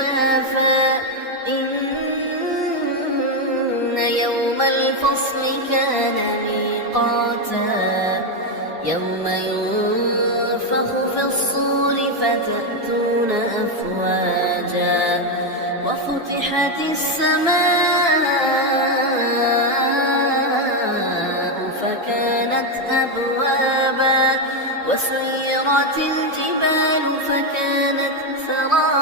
كفافا إن يوم الفصل كان ميقاتا يوم ينفخ في الصور فتأتون أفواجا وفتحت السماء فكانت أبوابا وسيرت الجبال فكانت سرابا